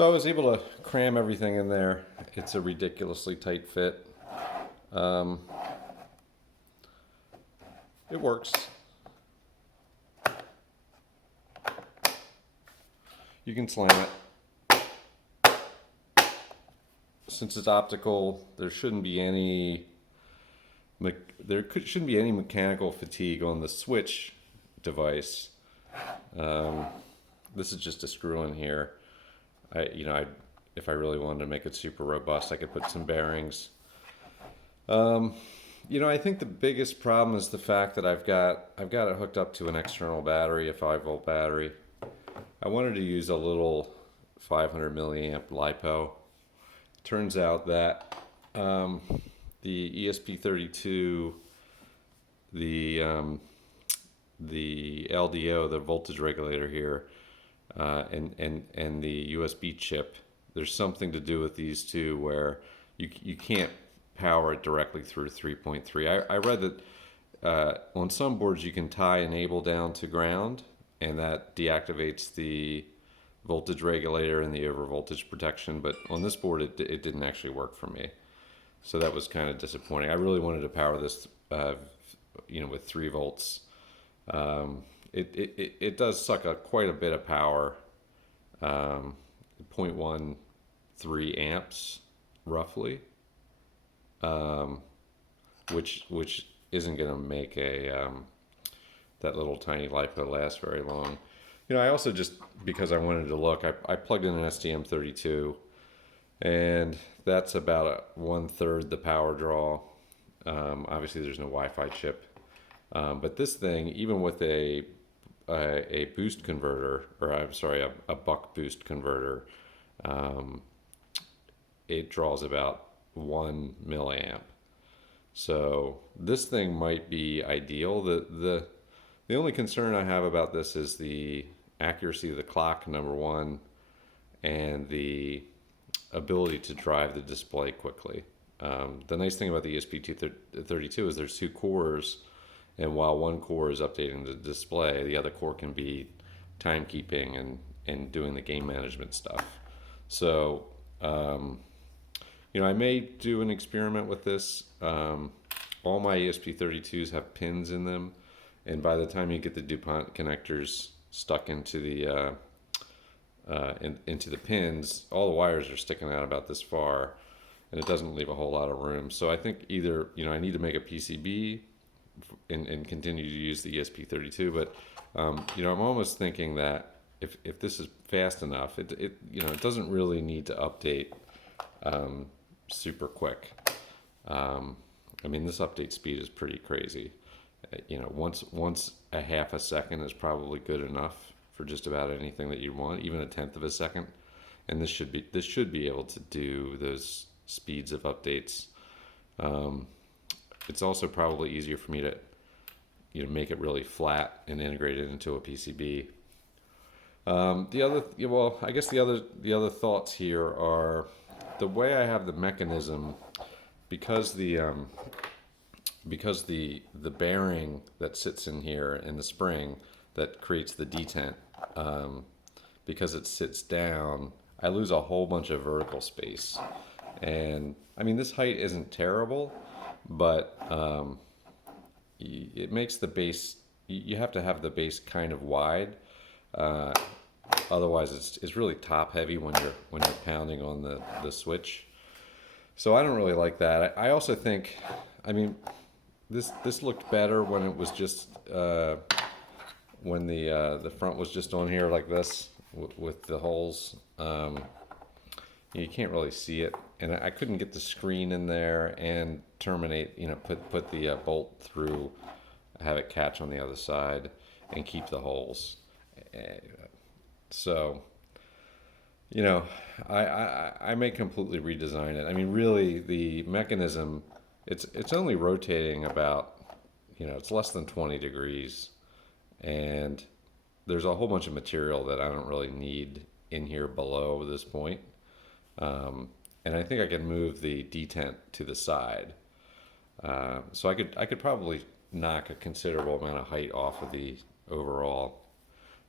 So I was able to cram everything in there. It's a ridiculously tight fit. Um, it works. You can slam it. Since it's optical, there shouldn't be any shouldn't be any mechanical fatigue on the switch device. Um, this is just a screw in here. If I really wanted to make it super robust, I could put some bearings. Um, I think the biggest problem is the fact that I've got it hooked up to an external battery, a 5-volt battery. I wanted to use a little 500 milliamp LiPo. Turns out that the ESP32, the LDO, the voltage regulator here, and the USB chip, there's something to do with these two where you can't power it directly through 3.3. I read that on some boards you can tie enable down to ground, and that deactivates the voltage regulator and the over voltage protection, but on this board it didn't actually work for me. So that was kind of disappointing. I really wanted to power this with 3 volts. It does suck up quite a bit of power, 0.13 amps roughly, which isn't going to make that little tiny LiPo last very long. I also, just because I wanted to look, I plugged in an STM32, and that's about 1/3 the power draw. Obviously, there's no Wi-Fi chip, but this thing, even with a boost converter, or I'm sorry, a buck boost converter, it draws about 1 milliamp. So this thing might be ideal. The only concern I have about this is the accuracy of the clock, number one, and the ability to drive the display quickly. The nice thing about the ESP32 is there's 2 cores, and while one core is updating the display, the other core can be timekeeping and doing the game management stuff. So, I may do an experiment with this. All my ESP32s have pins in them, and by the time you get the DuPont connectors stuck into the into the pins, all the wires are sticking out about this far, and it doesn't leave a whole lot of room. So I think either I need to make a PCB and continue to use the ESP32, but I'm almost thinking that if this is fast enough, it doesn't really need to update super quick. This update speed is pretty crazy. Once a half a second is probably good enough for just about anything that you want, even a tenth of a second. And this should be able to do those speeds of updates. It's also probably easier for me to make it really flat and integrate it into a PCB. I guess the other thoughts here are the way I have the mechanism, because the bearing that sits in here in the spring that creates the detent, because it sits down, I lose a whole bunch of vertical space. And this height isn't terrible, but it makes the base, you have to have the base kind of wide. Otherwise it's really top heavy when you're pounding on the switch. So I don't really like that. I also think, this looked better when it was just when the front was just on here like this with the holes. You can't really see it, and I couldn't get the screen in there and terminate. Put the bolt through, have it catch on the other side, and keep the holes. So, I may completely redesign it. Really, the mechanism, it's only rotating about, it's less than 20 degrees, and there's a whole bunch of material that I don't really need in here below this point. And I think I can move the detent to the side. So I could probably knock a considerable amount of height off of the overall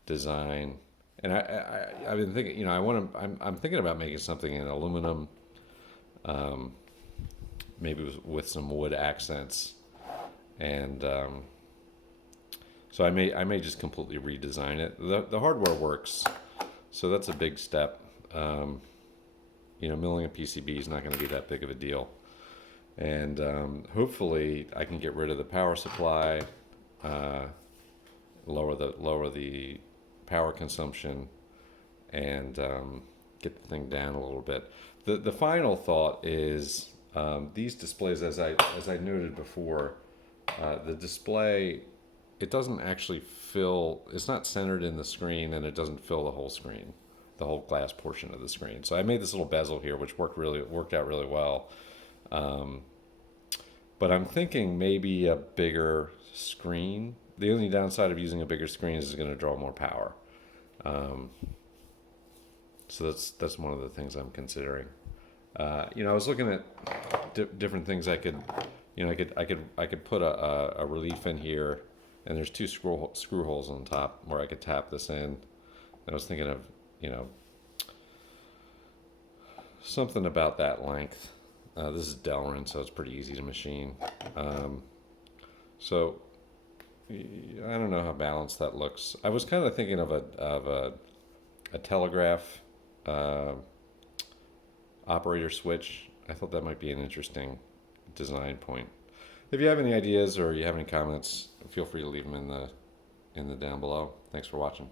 design And I've been thinking, you know, I'm thinking about making something in aluminum, um, maybe with some wood accents, and so I may just completely redesign it. The hardware works, so that's a big step. Um, you know, milling a PCB is not going to be that big of a deal, and hopefully I can get rid of the power supply, uh, lower the power consumption, and get the thing down a little bit. The final thought is these displays, as I noted before, the display, it doesn't actually fill. It's not centered in the screen, and it doesn't fill the whole screen, the whole glass portion of the screen. So I made this little bezel here, which worked out really well. Um, but I'm thinking maybe a bigger screen. The only downside of using a bigger screen is it's going to draw more power. Um, so that's one of the things I'm considering. You know, I was looking at different things I could, you know, I could put a relief in here, and there's two screw holes on top where I could tap this in. And I was thinking of, you know, something about that length. This is Delrin, so it's pretty easy to machine. So I don't know how balanced that looks. I was kind of thinking of a telegraph uh, operator switch. I thought that might be an interesting design point. If you have any ideas or you have any comments, feel free to leave them in the down below. Thanks for watching.